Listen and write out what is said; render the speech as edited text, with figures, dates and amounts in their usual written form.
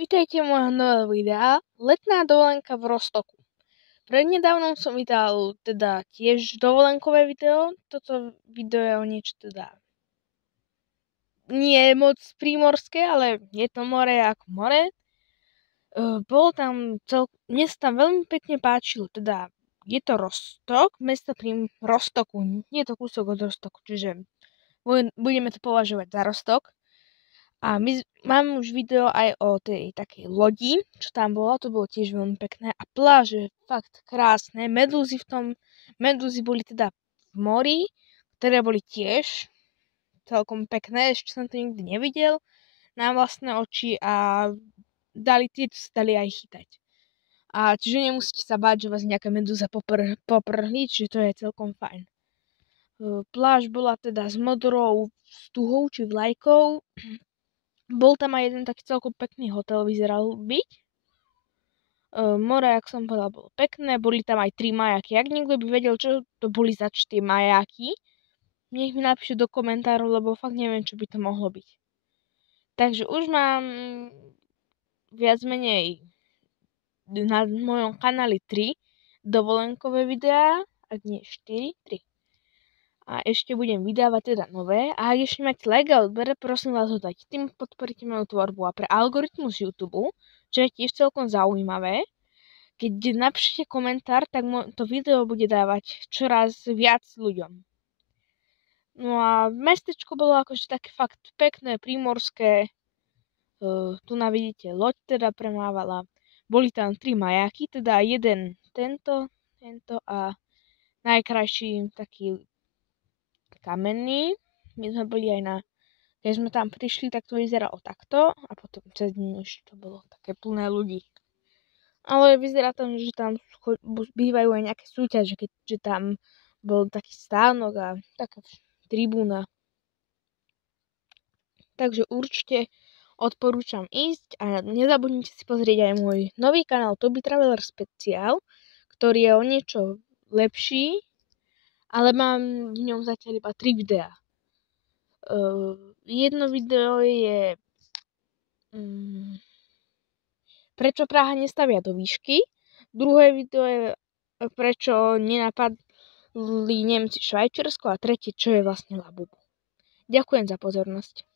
Vítajte u môjho nového videa Letná dovolenka v Roztoku. Prednedávnom som vydal teda tiež dovolenkové video. Toto video je o niečo teda nie moc prímorské, ale je to more ako more. Mne sa tam veľmi pekne páčilo, teda je to Roztok, mesto pri Roztoku, nie je to kúsok od Roztoku, čiže budeme to považovať za Roztok. A mám už video aj o tej takej lodi, čo tam bolo, to bolo tiež veľmi pekné. A pláže, fakt krásne. Medúzy boli teda v mori, ktoré boli tiež celkom pekné, ešte som to nikdy nevidel na vlastné oči a dali aj chytať. A čiže nemusíte sa báť, že vás nejaká medúza poprhli, čiže to je celkom fajn. Pláž bola teda s modrou stuhou či vlajkou. Bol tam aj jeden taký celkom pekný hotel, vyzeral byť. More, jak som povedal, bolo pekné. Boli tam aj 3 majáky. Ak niekto by vedel, čo to boli za 4 majáky, nech mi napíše do komentárov, lebo fakt neviem, čo by to mohlo byť. Takže už mám viac menej na mojom kanáli 3 dovolenkové videá, ak nie 4, 3. A ešte budem vydávať teda nové. A ak ešte máte like a odber, prosím vás ho dať. Tým podporíte moju tvorbu. A pre algoritmus YouTube, čo je tiež celkom zaujímavé, keď napíšete komentár, tak to video bude dávať čoraz viac ľuďom. No a mestečko bolo akože také fakt pekné, prímorské. Tu vidíte, loď teda premávala. Boli tam 3 majáky, teda jeden tento a najkrajší taký kamenný. My sme boli aj keď sme tam prišli, tak to vyzeralo takto a potom cez deň už to bolo také plné ľudí. Ale vyzerá tam, že tam bývajú aj nejaké súťaže, keďže tam bol taký stánok a taká tribúna. Takže určite odporúčam ísť a nezabudnite si pozrieť aj môj nový kanál Toby Traveler Special, ktorý je o niečo lepší, ale mám v ňom zatiaľ iba 3 videá. Jedno video je prečo Praha nestavia do výšky, druhé video je prečo nenapadli Nemci Švajčiarsko a tretie čo je vlastne Labubu. Ďakujem za pozornosť.